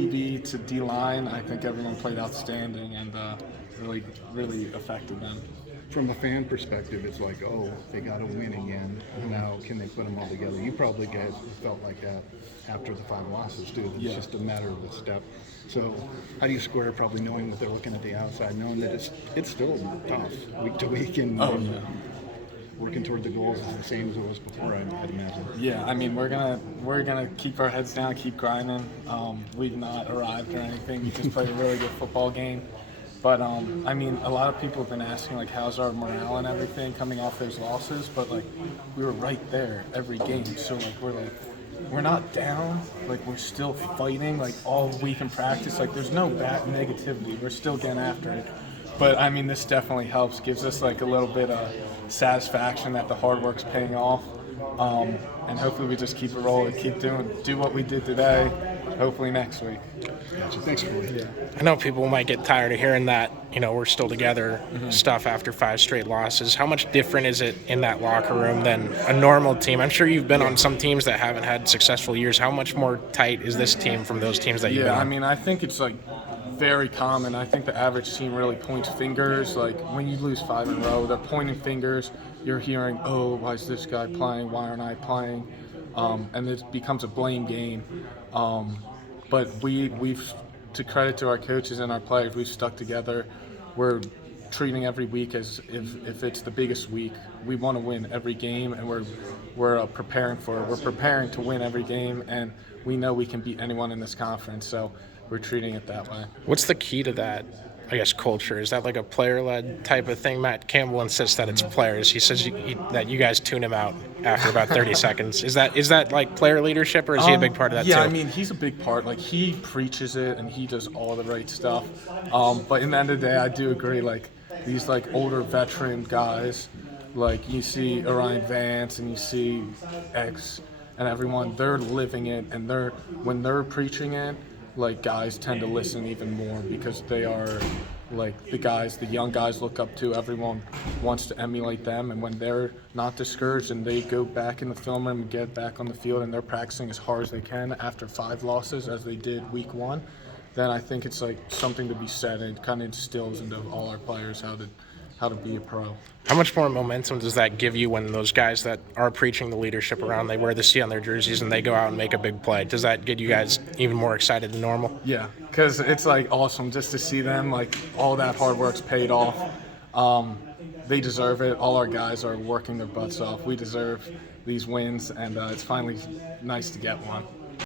DB to D-line, I think everyone played outstanding and really affected them. From a fan perspective, it's like, oh, they got to win again. Now, can they put them all together? You probably guys felt like that after the 5 losses, too. It's just a matter of a step. So, how do you square probably knowing that they're looking at the outside, knowing that it's still tough week to week and working toward the goals is the same as it was before, I'd imagine. Yeah, I mean, we're gonna keep our heads down, keep grinding. We've not arrived or anything. We just played a really good football game. But, I mean, a lot of people have been asking, like, how's our morale and everything coming off those losses? But, like, we were right there every game. So, like, we're not down. Like, we're still fighting, like, all week in practice. Like, there's no bad negativity. We're still getting after it. But, I mean, this definitely helps. Gives us, like, a little bit of satisfaction that the hard work's paying off. And hopefully we just keep it rolling, do what we did today, hopefully next week. Gotcha. Thanks, Colby. Yeah. I know people might get tired of hearing that, we're still together stuff after 5 straight losses. How much different is it in that locker room than a normal team? I'm sure you've been on some teams that haven't had successful years. How much more tight is this team from those teams that you've been on? Yeah, I mean, I think it's, like, very common. I think the average team really points fingers. Like, when you lose 5 in a row, they're pointing fingers. You're hearing, oh, why is this guy playing? Why aren't I playing? And it becomes a blame game. But we've, to credit to our coaches and our players, we've stuck together. We're treating every week as if it's the biggest week. We want to win every game, and we're preparing for it. We're preparing to win every game, and we know we can beat anyone in this conference. So we're treating it that way. What's the key to that, I guess, culture? Is that like a player-led type of thing? Matt Campbell insists that it's players. He says that you guys tune him out after about 30 seconds. Is that like player leadership, or is he a big part of that too? Yeah, I mean, he's a big part. Like, he preaches it, and he does all the right stuff. But in the end of the day, I do agree, like, these, like, older veteran guys, like, you see Orion Vance and you see X and everyone, they're living it, and when they're preaching it, like, guys tend to listen even more because they are, like, the young guys look up to. Everyone wants to emulate them, and when they're not discouraged and they go back in the film room and get back on the field and they're practicing as hard as they can after 5 losses as they did week 1, then I think it's, like, something to be said, and it kind of instills into all our players how to be a pro. How much more momentum does that give you when those guys that are preaching the leadership around, they wear the C on their jerseys and they go out and make a big play? Does that get you guys even more excited than normal? Yeah, because it's, like, awesome just to see them, like, all that hard work's paid off. They deserve it. All our guys are working their butts off. We deserve these wins, and it's finally nice to get one.